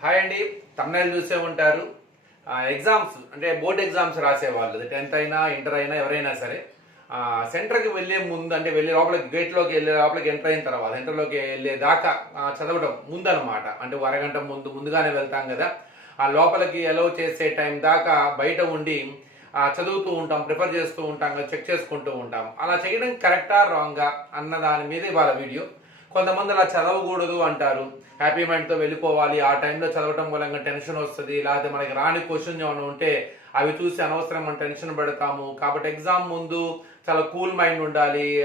Hi అండి తమిళ చూసే ఉంటారు. ఎగ్జామ్స్ అంటే బోర్డ్ ఎగ్జామ్స్ రాసేవాళ్ళు టెన్త్ అయినా ఇంటర్ అయినా ఎవరైనా సరే సెంటర్కి వెళ్ళే ముందు అంటే వెళ్ళే లోపల గేట్లోకి వెళ్ళే లోపలికి ఎంటర్ అయిన తర్వాత సెంటర్లోకి వెళ్ళే దాకా చదవడం ముందనమాట అంటే అరగంట ముందు ముందుగానే వెళ్తాం కదా. ఆ లోపలికి అలౌ చేసే టైం దాకా బయట ఉండి చదువుతూ ఉంటాం ప్రిఫర్ చేస్తూ ఉంటాం చెక్ చేసుకుంటూ ఉంటాం. అలా చేయడం కరెక్టా రాంగా అన్న దాని మీద ఇవాళ వీడియో కొంతమంది అలా చదవకూడదు అంటారు. హ్యాపీ మైండ్తో వెళ్ళిపోవాలి. ఆ టైంలో చదవటం మూలంగా టెన్షన్ వస్తుంది. లేకపోతే మనకి రాని క్వశ్చన్ ఏమైనా ఉంటే అవి చూసి అనవసరం మనం టెన్షన్ పెడతాము. కాబట్టి ఎగ్జామ్ ముందు చాలా కూల్ మైండ్ ఉండాలి.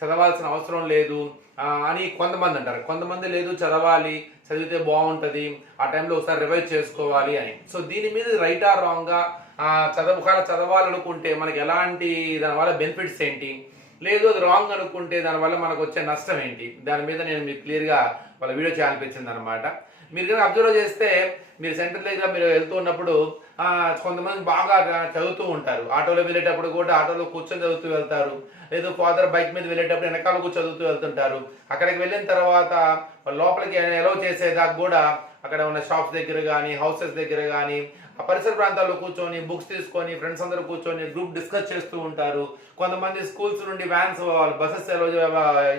చదవాల్సిన అవసరం లేదు. అని కొంతమంది అంటారు. కొంతమంది లేదు చదవాలి. చదివితే బాగుంటుంది. ఆ టైంలో ఒకసారి రివైజ్ చేసుకోవాలి అని. సో దీని మీద రైట్ ఆర్ రాంగ్గా చదవ ఒకవేళ చదవాలనుకుంటే మనకి ఎలాంటి దానివల్ల బెనిఫిట్స్ ఏంటి? లేదు అది రాంగ్ అనుకుంటే దానివల్ల మనకు వచ్చే నష్టం ఏంటి? దాని మీద నేను మీకు క్లియర్గా వాళ్ళ వీడియో చేయాలనిపించింది అనమాట మీరు కనుక అబ్జర్వ్ చేస్తే మీరు సెంటర్ దగ్గర మీరు వెళ్తూ ఉన్నప్పుడు కొంతమంది బాగా చదువుతూ ఉంటారు. ఆటోలో వెళ్ళేటప్పుడు కూడా ఆటోలో కూర్చొని చదువుతూ వెళ్తారు. లేదు ఫాదర్ బైక్ మీద వెళ్ళేటప్పుడు వెనకాల కూర్చొని చదువుతూ వెళ్తుంటారు. అక్కడికి వెళ్ళిన తర్వాత వాళ్ళ లోపలికి ఎలవ్ చేసేదాకా కూడా అక్కడ ఉన్న షాప్స్ దగ్గర కానీ హౌసెస్ దగ్గర కానీ ఆ పరిసర ప్రాంతాల్లో కూర్చొని బుక్స్ తీసుకొని ఫ్రెండ్స్ అందరూ కూర్చొని గ్రూప్ డిస్కస్ చేస్తూ ఉంటారు. కొంతమంది స్కూల్స్ నుండి వ్యాన్స్ వాళ్ళు బస్సెస్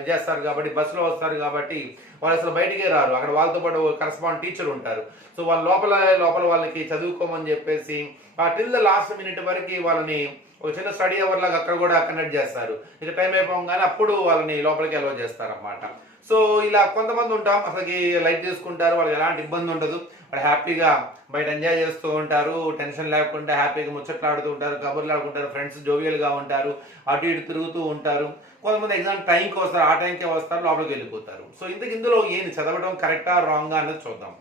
చేస్తారు కాబట్టి బస్సులో వస్తారు కాబట్టి వాళ్ళు అసలు బయటికే రారు. అక్కడ వాళ్ళతో పాటు కరస్పాండ్ టీచర్ ఉంటారు. సో వాళ్ళ లోపల లోపల వాళ్ళకి చదువుకోమని చెప్పేసి ఆ టిల్ ద లాస్ట్ మినిట్ వరకు వాళ్ళని ఒక చిన్న స్టడీ అవర్ లాగా అక్కడ కూడా కండక్ట్ చేస్తారు. ఇక టైం అయిపోగానే అప్పుడు వాళ్ళని లోపలికి అలౌ చేస్తారన్నమాట. సో ఇలా కొంతమంది ఉంటాం అసలుకి లైట్ తీసుకుంటారు వాళ్ళకి ఎలాంటి ఇబ్బంది ఉండదు. వాళ్ళు హ్యాపీగా బయట ఎంజాయ్ చేస్తూ ఉంటారు టెన్షన్ లేకుండా హ్యాపీగా ముచ్చట్లాడుతూ ఉంటారు కబుర్లు ఆడుకుంటారు ఫ్రెండ్స్ జోవియల్గా ఉంటారు అటు ఇటు తిరుగుతూ ఉంటారు. కొంతమంది ఎగ్జామ్ టైంకి వస్తారు ఆ టైంకే వస్తారు లోపలికి వెళ్ళిపోతారు. సో ఇంతకు ఇందులో ఏంది చదవడం కరెక్టా రాంగా అన్నది చూద్దాం.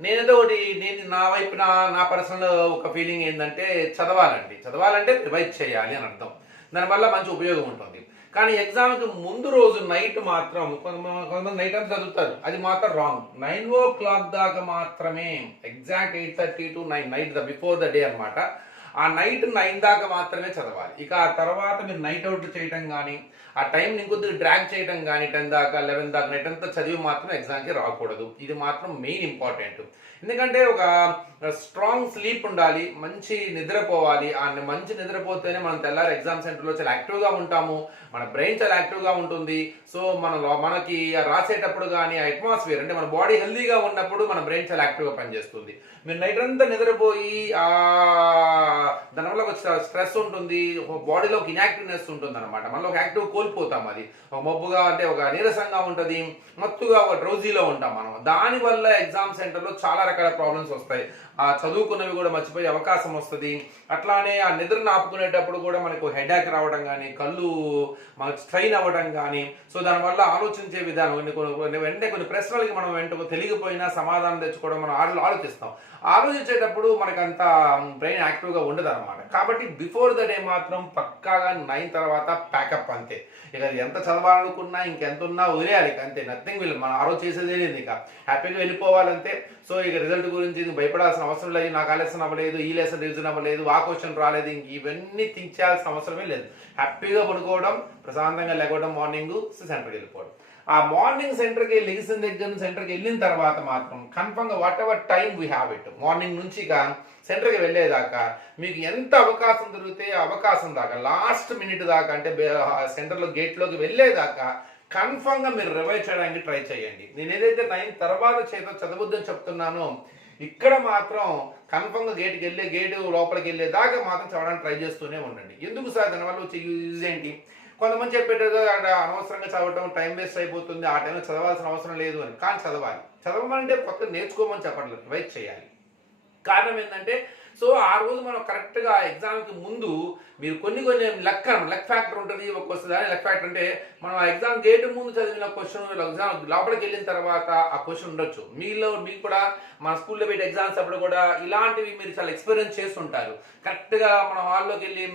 నేనేదో ఒకటి నేను నా వైపు నా నా పర్సనల్ ఒక ఫీలింగ్ ఏంటంటే చదవాలండి. చదవాలంటే రివైజ్ చేయాలి అని అర్థం. దానివల్ల మంచి ఉపయోగం ఉంటుంది. కానీ ఎగ్జామ్కి ముందు రోజు నైట్ మాత్రం కొంతమంది నైట్ అంతా చదువుతారు. అది మాత్రం రాంగ్. నైన్ ఓ క్లాక్ దాకా మాత్రమే exact eight thirty to nine night the before the day అన్నమాట. ఆ నైట్ నైన్ దాకా మాత్రమే చదవాలి. ఇక ఆ తర్వాత మీరు నైట్ అవుట్ చేయటం కానీ ఆ టైం ఇంకొద్దిగా డ్రాగ్ చేయటం కానీ టెన్ దాకా లెవెన్ దాకా నైట్ అంతా చదివి మాత్రం ఎగ్జామ్కి రాకూడదు. ఇది మాత్రం మెయిన్ ఇంపార్టెంట్ ఎందుకంటే ఒక స్ట్రాంగ్ స్లీప్ ఉండాలి మంచి నిద్రపోవాలి. ఆ మంచి నిద్రపోతేనే మనం తెల్లారి ఎగ్జామ్ సెంటర్లో చాలా యాక్టివ్గా ఉంటాము. మన బ్రెయిన్ చాలా యాక్టివ్గా ఉంటుంది. సో మన మనకి రాసేటప్పుడు కానీ ఆ అట్మాస్ఫియర్ అంటే మన బాడీ హెల్దీగా ఉన్నప్పుడు మన బ్రెయిన్ చాలా యాక్టివ్గా పనిచేస్తుంది. మీరు నైట్ అంతా నిద్రపోయి ఆ దానివల్ల ఒక స్ట్రెస్ ఉంటుంది బాడీలో ఒక ఇన్యాక్టివ్నెస్ ఉంటుంది అనమాట మనలో ఒక యాక్టివ్ కోల్పోతాం అది. ఒక మబ్బుగా అంటే ఒక నీరసంగా ఉంటుంది మత్తుగా ఒక డ్రౌజీలో ఉంటాం మనం. దానివల్ల ఎగ్జామ్ సెంటర్లో చాలా రకాల ప్రాబ్లమ్స్ వస్తాయి. ఆ చదువుకున్నవి కూడా మర్చిపోయే అవకాశం వస్తుంది. అట్లానే ఆ నిద్రను ఆపుకునేటప్పుడు కూడా మనకు హెడాక్ రావడం కానీ కళ్ళు మనకు స్ట్రైన్ అవ్వడం కానీ సో దానివల్ల ఆలోచించే విధానం కొన్ని కొన్ని- వెంటనే కొన్ని ప్రశ్నలకి మనం వెంటకు తెలియకపోయినా సమాధానం తెచ్చుకోవడం మనం ఆలో ఆలోచిస్తాం. ఆలోచించేటప్పుడు మనకు అంత బ్రెయిన్ యాక్టివ్గా ఉండదు అనమాట కాబట్టి బిఫోర్ ద డే మాత్రం పక్కాగా నైన్ తర్వాత ప్యాకప్ అంతే. ఇక ఎంత చదవాలనుకున్నా ఇంకెంత ఉన్నా వదిలేయాలి అంతే. నథింగ్ విల్ మనం ఆలోచించేదే లేదు ఇక. హ్యాపీగా వెళ్ళిపోవాలంతే. సో ఇక రిజల్ట్ గురించి ఇది భయపడాల్సిన అవసరం లేదు నాకు ఆ లెసన్ అవ్వలేదు ఈ లెసన్ రివిజన్ అవ్వలేదు ఆ క్వశ్చన్ రాలేదు ఇంక ఇవన్నీ థింక్ చేయాల్సిన అవసరమే లేదు. హ్యాపీగా పడుకోవడం ప్రశాంతంగా లేకపోవడం మార్నింగ్ సెంటర్కి వెళ్ళిపోవడం. ఆ మార్నింగ్ సెంటర్కి లెగిసిన దగ్గర నుంచి సెంటర్కి వెళ్ళిన తర్వాత మాత్రం కన్ఫర్మ్గా whatever time we have it morning నుంచి సెంటర్కి వెళ్ళేదాకా మీకు ఎంత అవకాశం దొరికితే అవకాశం దాకా లాస్ట్ మినిట్ దాకా అంటే సెంటర్లో గేట్లోకి వెళ్ళేదాకా కన్ఫర్మ్గా మీరు రివైజ్ చేయడానికి ట్రై చేయండి. నేను ఏదైతే నైన్ తర్వాత చేత చదవద్దని చెప్తున్నానో ఇక్కడ మాత్రం కన్ఫర్మ్గా గేట్కి వెళ్ళే గేటు లోపలికి వెళ్ళేదాకా మాత్రం చదవడానికి ట్రై చేస్తూనే ఉండండి. ఎందుకు సార్? దానివల్ల వచ్చే యూజ్ ఏంటి? కొంతమంది చెప్పేటది అక్కడ అనవసరంగా చదవటం టైం వేస్ట్ అయిపోతుంది ఆ టైంలో చదవాల్సిన అవసరం లేదు అని. కానీ చదవాలి. చదవమంటే కొత్త నేర్చుకోమని చెప్పట్లేదు. వెయిట్ చేయాలి. కారణం ఏంటంటే సో ఆ రోజు మనం కరెక్ట్గా ఎగ్జామ్కి ముందు మీరు కొన్ని కొన్ని లెక్క లెక్ ఫ్యాక్టర్ ఉంటుంది ఒక వస్తుంది అని లెక్ ఫ్యాక్టర్ అంటే మనం ఆ ఎగ్జామ్ గేట్ ముందు చదివిన క్వశ్చన్ ఎగ్జామ్ లోపలికి వెళ్ళిన తర్వాత ఆ క్వశ్చన్ ఉండొచ్చు. మీలో మీకు కూడా మన స్కూల్లో పెట్టి ఎగ్జామ్స్ అప్పుడు కూడా ఇలాంటివి మీరు చాలా ఎక్స్పీరియన్స్ చేస్తుంటారు. కరెక్ట్గా మన హాల్లోకి వెళ్ళి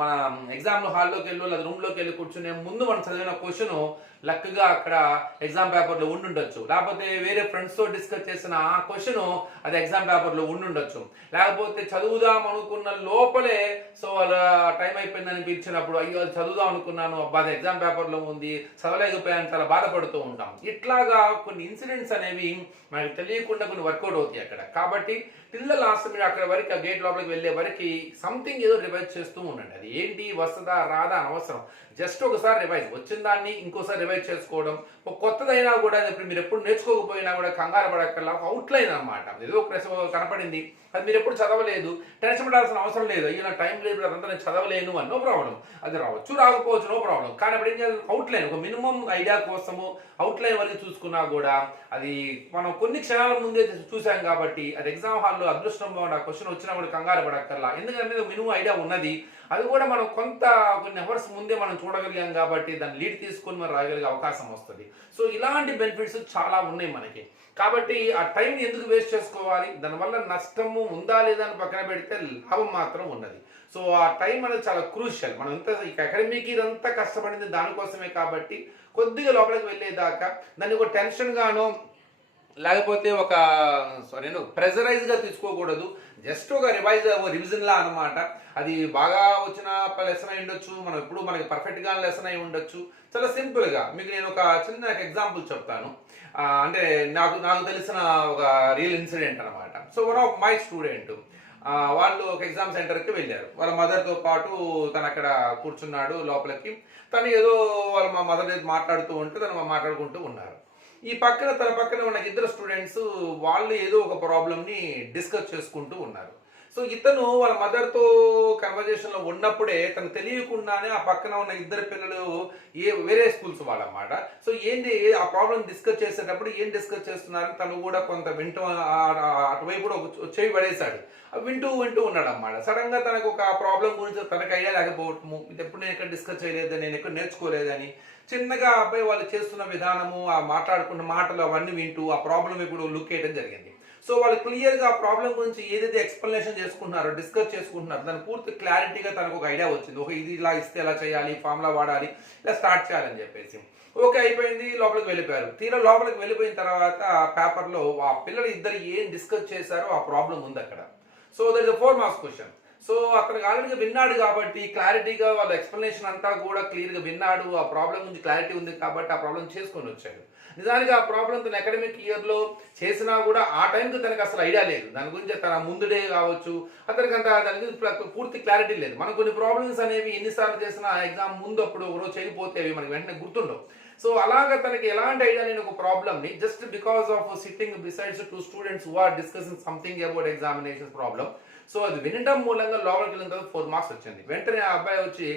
మన ఎగ్జామ్ హాల్లోకి వెళ్ళి లేదా రూమ్లోకి వెళ్ళి కూర్చునే ముందు మనం చదివిన క్వశ్చన్ లక్గా అక్కడ ఎగ్జామ్ పేపర్లో ఉండుండొచ్చు. లేకపోతే వేరే ఫ్రెండ్స్తో డిస్కస్ చేసిన ఆ క్వశ్చన్ అది ఎగ్జామ్ పేపర్లో ఉండుండొచ్చు. లేకపోతే చదువుదాం అనుకున్న లోపలే సో వాళ్ళ టైం అయిపోయిందని పిలిచినప్పుడు అయ్యో అది చదువుదాం అనుకున్నాను అబ్బా అది ఎగ్జామ్ పేపర్లో ఉంది చదవలేకపోయాను చాలా బాధపడుతూ ఉంటాం. ఇట్లాగా కొన్ని ఇన్సిడెంట్స్ అనేవి మనకి తెలియకుండా కొన్ని వర్కౌట్ అవుతాయి అక్కడ. కాబట్టి పిల్లల లాస్ట్ మీరు అక్కడ వరకు ఆ గేట్ లోపలికి వెళ్ళే వరకు సంథింగ్ ఏదో రివైజ్ చేస్తూ ఉండండి. అది ఏంటి వస్తుందా రాదా అనవసరం జస్ట్ ఒకసారి రివైజ్ వచ్చిన దాన్ని ఇంకోసారి రివైజ్ చేసుకోవడం. ఒక కొత్తదైనా కూడా ఇప్పుడు మీరు ఎప్పుడు నేర్చుకోకపోయినా కూడా కంగారు పడక్కర్లా. అవుట్లైన్ అనమాట ఏదో ఒక ప్రశ్న కనపడింది. అది మీరు ఎప్పుడు చదవలేదు. లేదు టెన్షన్ పడాల్సిన అవసరం లేదు. అయ్యో నా టైం లేదు అదంతా నేను చదవలేను అని నో ప్రాబ్లం. అది రావచ్చు రాకపోవచ్చు నో ప్రాబ్లం. కానీ అప్పుడు ఏం చేయాలి? అవుట్లైన్ ఒక మినిమం ఐడియా కోసము అవుట్లైన్ వరకు చూసుకున్నా కూడా అది మనం కొన్ని క్షణాల ముందే చూసాం కాబట్టి అది ఎగ్జామ్ హాల్లో అదృష్టం బాగుండి క్వశ్చన్ వచ్చినా కూడా కంగారు పడక్కర్లా. ఎందుకంటే మినిమం ఐడియా ఉన్నది. అది కూడా మనం కొంత కొన్ని అవర్స్ ముందే మనం చూడగలిగాం కాబట్టి దాన్ని లీడ్ తీసుకొని మనం రాగలిగే అవకాశం వస్తుంది. సో ఇలాంటి బెనిఫిట్స్ చాలా ఉన్నాయి మనకి. కాబట్టి ఆ టైం ఎందుకు వేస్ట్ చేసుకోవాలి? దానివల్ల నష్టము ఉందా లేదా అని పక్కన పెడితే లాభం మాత్రం ఉన్నది. సో ఆ టైం అనేది చాలా క్రూషియల్. మనం ఇంత అకాడమీకి ఇదంతా కష్టపడింది దానికోసమే కాబట్టి కొద్దిగా లోపలికి వెళ్ళేదాకా దాన్ని ఒక టెన్షన్గానో లేకపోతే ఒక సారీ ప్రెజరైజ్గా తీసుకోకూడదు. జస్ట్ ఒక రివైజ్ రివిజన్లా అనమాట అది బాగా వచ్చిన లెసన్ అయి ఉండొచ్చు. మనం ఎప్పుడు మనకి పర్ఫెక్ట్గా లెసన్ అయి ఉండొచ్చు. చాలా సింపుల్గా మీకు నేను ఒక చిన్న ఎగ్జాంపుల్ చెప్తాను. అంటే నాకు నాకు తెలిసిన ఒక రియల్ ఇన్సిడెంట్ అనమాట so one of my student వాళ్ళు ఒక ఎగ్జామ్ సెంటర్కి వెళ్ళారు. వాళ్ళ మదర్తో పాటు తను అక్కడ కూర్చున్నాడు లోపలికి. తను ఏదో వాళ్ళ మా మదర్ మాట్లాడుతూ ఉంటే తను మాట్లాడుకుంటూ ఉన్నారు. ఈ పక్కన తన పక్కన ఉన్న ఇద్దరు స్టూడెంట్స్ వాళ్ళు ఏదో ఒక ప్రాబ్లమ్ని డిస్కస్ చేసుకుంటూ ఉన్నారు. సో ఇతను వాళ్ళ మదర్తో కన్వర్జేషన్లో ఉన్నప్పుడే తనకు తెలియకుండానే ఆ పక్కన ఉన్న ఇద్దరు పిల్లలు ఏ వేరే స్కూల్స్ వాళ్ళన్నమాట. సో ఏంటి ఆ ప్రాబ్లం డిస్కస్ చేసేటప్పుడు ఏం డిస్కస్ చేస్తున్నారని తను కూడా కొంత వింటూ అటువైపు కూడా ఒక పడేశాడు. వింటూ వింటూ ఉన్నాడు అన్నమాట సడన్గా తనకు ఒక ప్రాబ్లం గురించి తనకు ఐడియా లేకపోవటము ఇది ఎప్పుడు నేను ఎక్కడ డిస్కస్ చేయలేదు నేను ఎక్కడ నేర్చుకోలేదని చిన్నగా అబ్బాయి వాళ్ళు చేస్తున్న విధానము ఆ మాట్లాడుకున్న మాటలు అవన్నీ వింటూ ఆ ప్రాబ్లం ఇప్పుడు లుక్ చేయడం జరిగింది. సో వాళ్ళు క్లియర్గా ఆ ప్రాబ్లం గురించి ఏదైతే ఎక్స్ప్లెనేషన్ చేసుకుంటున్నారో డిస్కస్ చేసుకుంటున్నారో దాని పూర్తి క్లారిటీగా తనకు ఒక ఐడియా వచ్చింది. ఒక ఇది ఇలా ఇస్తే ఎలా చేయాలి ఫామ్లా వాడాలి ఇలా స్టార్ట్ చేయాలని చెప్పేసి. ఓకే అయిపోయింది లోపలికి వెళ్ళిపోయారు. తీరా లోపలికి వెళ్ళిపోయిన తర్వాత పేపర్లో ఆ పిల్లలు ఇద్దరు ఏం డిస్కస్ చేశారో ఆ ప్రాబ్లం ఉంది అక్కడ. So that is four marks question so అతనికి ఆల్రెడీ విన్నాడు కాబట్టి క్లారిటీగా వాళ్ళ ఎక్స్ప్లెనేషన్ అంతా కూడా క్లియర్గా విన్నాడు. ఆ ప్రాబ్లం గురించి క్లారిటీ ఉంది కాబట్టి ఆ ప్రాబ్లం చేసుకొని వచ్చాడు. నిజానికి ఆ ప్రాబ్లం తన అకాడమిక్ ఇయర్లో చేసినా కూడా ఆ టైంకి తనకు అసలు ఐడియా లేదు. దాని గురించి తన ముందుడే కావచ్చు అతనికి అంత దాని గురించి పూర్తి క్లారిటీ లేదు. మనకు కొన్ని ప్రాబ్లమ్స్ అనేవి ఎన్నిసార్లు చేసినా ఎగ్జామ్ ముందు అప్పుడు ఒకరోజు చేయకపోతే అవి మనకి వెంటనే గుర్తుండవు. సో అలాగా తనకి ఎలాంటి ఐడియా లేని ఒక ప్రాబ్లమ్ని just because of sitting besides two students who are discussing something about examination problem so అది వినడం మూలంగా లోపలికి వెళ్ళిన తర్వాత ఫోర్ మార్క్స్ వచ్చింది. వెంటనే ఆ అబ్బాయి వచ్చి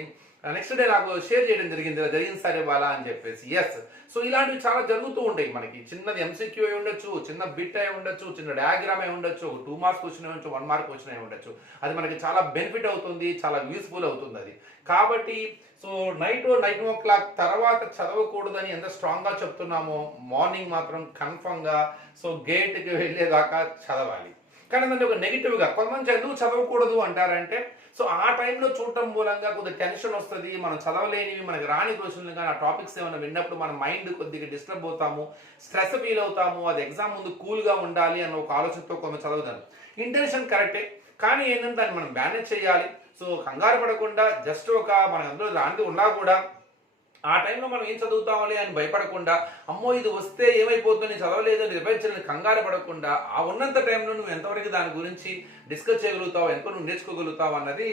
నెక్స్ట్ డే నాకు షేర్ చేయడం జరిగింది ఇలా జరిగింది సరే బాలా అని చెప్పేసి. ఎస్ సో ఇలాంటివి చాలా జరుగుతూ ఉంటాయి మనకి. చిన్నది ఎంసీక్యూ అయి ఉండొచ్చు చిన్న బిట్ అయి ఉండొచ్చు చిన్న డయాగ్రామ్ అయి ఉండొచ్చు ఒక టూ మార్క్స్ క్వశ్చన్ ఉండొచ్చు వన్ మార్క్ క్వశ్చన్ అయి ఉండొచ్చు. అది మనకి చాలా బెనిఫిట్ అవుతుంది చాలా యూస్ఫుల్ అవుతుంది అది. కాబట్టి so night nine o'clock తర్వాత చదవకూడదని ఎంత స్ట్రాంగ్గా చెప్తున్నామో మార్నింగ్ మాత్రం కన్ఫర్మ్గా సో గేట్కి వెళ్ళేదాకా చదవాలి. కానీ దాన్ని ఒక నెగిటివ్గా కొంతమంది చదువు చదవకూడదు అంటారంటే సో ఆ టైంలో చూడటం మూలంగా కొద్దిగా టెన్షన్ వస్తుంది మనం చదవలేనివి మనకి రాని క్వశ్చన్లు కానీ ఆ టాపిక్స్ ఏమైనా విన్నప్పుడు మన మైండ్ కొద్దిగా డిస్టర్బ్ అవుతాము స్ట్రెస్ ఫీల్ అవుతాము అది ఎగ్జామ్ ముందు కూల్గా ఉండాలి అన్న ఒక ఆలోచనతో కొంత చదువుతాను ఇంటెన్షన్ కరెక్టే కానీ ఏంటంటే దాన్ని మనం మేనేజ్ చేయాలి. సో కంగారు పడకుండా జస్ట్ ఒక మన అందులో రాంది ఉన్నా కూడా ఆ టైంలో మనం ఏం చదువుతామని అని భయపడకుండా అమ్మో ఇది వస్తే ఏమైపోతుంది చదవలేదు అని కంగారు పడకుండా ఆ ఉన్నంత టైంలో నువ్వు ఎంతవరకు దాని గురించి డిస్కస్ చేయగలుగుతావు ఎంత నువ్వు నేర్చుకోగలుగుతావు అన్నది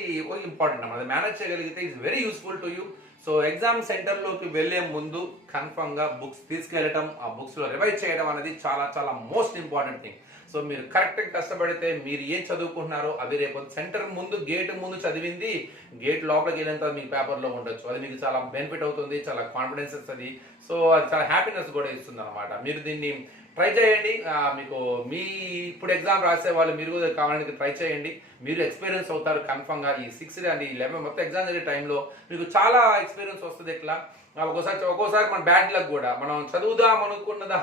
ఇంపార్టెంట్ అన్నమాట. అది మేనేజ్ చేయగలిగితే it's very useful to you so exam సెంటర్లోకి వెళ్ళే ముందు కన్ఫర్మ్గా బుక్స్ తీసుకెళ్ళటం ఆ బుక్స్లో రివైజ్ చేయడం అనేది చాలా చాలా మోస్ట్ ఇంపార్టెంట్ థింగ్ సో మీరు కరెక్ట్గా కష్టపడితే మీరు ఏం చదువుకుంటున్నారో అది రేపు సెంటర్ ముందు గేట్ ముందు చదివింది గేట్ లోపలికి వెళ్ళినంత మీ పేపర్లో ఉండొచ్చు. అది మీకు చాలా బెనిఫిట్ అవుతుంది చాలా కాన్ఫిడెన్స్ ఇస్తుంది సో అది చాలా హ్యాపీనెస్ కూడా ఇస్తుంది అనమాట మీరు దీన్ని ట్రై చేయండి. మీకు మీ ఇప్పుడు ఎగ్జామ్ రాసే వాళ్ళు మీరు కూడా కావాలని ట్రై చేయండి. మీరు ఎక్స్పీరియన్స్ అవుతారు కన్ఫర్మ్గా ఈ సిక్స్ అండ్ ఈ లెవెన్ మొత్తం ఎగ్జామ్ జరిగే టైంలో మీకు చాలా ఎక్స్పీరియన్స్ వస్తుంది ఇట్లా ఒక్కోసారి ఒక్కోసారి మన బ్యాడ్ లక్ కూడా. మనం చదువుదాం అనుకున్నదా?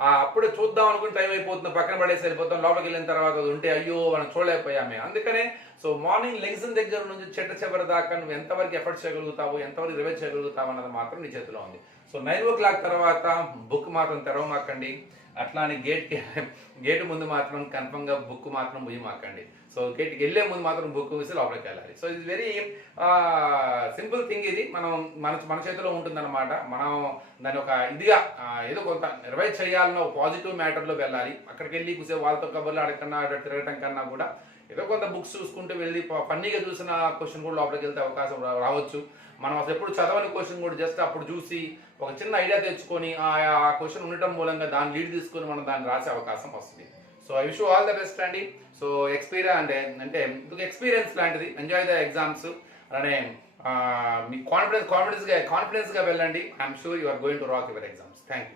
అప్పుడే చూద్దాం అనుకుని టైం అయిపోతుంది. పక్కన పడేసి వెళ్ళిపోతాం. లోపలికి వెళ్ళిన తర్వాత అది ఉంటే అయ్యో మనం చూడలేకపోయామే. అందుకనే సో మార్నింగ్ లెగ్జన్ దగ్గర నుంచి చెట్ట చివరి దాకా నువ్వు ఎంతవరకు ఎఫర్ట్ చేయగలుగుతావు ఎంతవరకు రివైజ్ చేయగలుగుతావు అన్నది మాత్రం నీ చేతిలో ఉంది. సో నైన్ ఓ క్లాక్ తర్వాత బుక్ మాత్రం తెరవమాకండి. అట్లా అని గేట్ గేట్ ముందు మాత్రం కన్ఫర్మ్గా బుక్ మాత్రం మాకండి. సో సో గేట్కి వెళ్ళే ముందు మాత్రం బుక్ వేసి లోపలికి వెళ్ళాలి. సో ఇది వెరీ సింపుల్ థింగ్ ఇది. మనం మన మన చేతిలో ఉంటుందన్నమాట. మనం దాన్ని ఒక ఇదిగా ఏదో కొంత రివైజ్ చేయాలన్న ఒక పాజిటివ్ మ్యాటర్లో వెళ్ళాలి. అక్కడికి వెళ్ళి కూసే వాళ్ళతో కబుర్లు అడగకన్నా అక్కడ తిరగటం కన్నా కూడా ఏదో కొంత బుక్స్ చూసుకుంటూ వెళ్ళి ఫన్నీగా చూసిన క్వశ్చన్ కూడా లోపలికి వెళ్తే అవకాశం రావచ్చు. మనం అసలు ఎప్పుడు చదవని క్వశ్చన్ కూడా జస్ట్ అప్పుడు చూసి ఒక చిన్న ఐడియా తెచ్చుకొని ఆ ఆ క్వశ్చన్ ఉండటం మూలంగా దాన్ని లీడ్ తీసుకొని మనం దాన్ని రాసే అవకాశం వస్తుంది. So I wish all the best అండి. సో ఎక్స్పీరియన్స్ అంటే అంటే ఎక్స్పీరియన్స్ లాంటిది. ఎంజాయ్ ద ఎగ్జామ్స్ అలానే మీ కాన్ఫిడెన్స్ కాన్ఫిడెన్స్గా కాన్ఫిడెన్స్గా వెళ్ళండి. I'm sure you are going to rock your exams thank you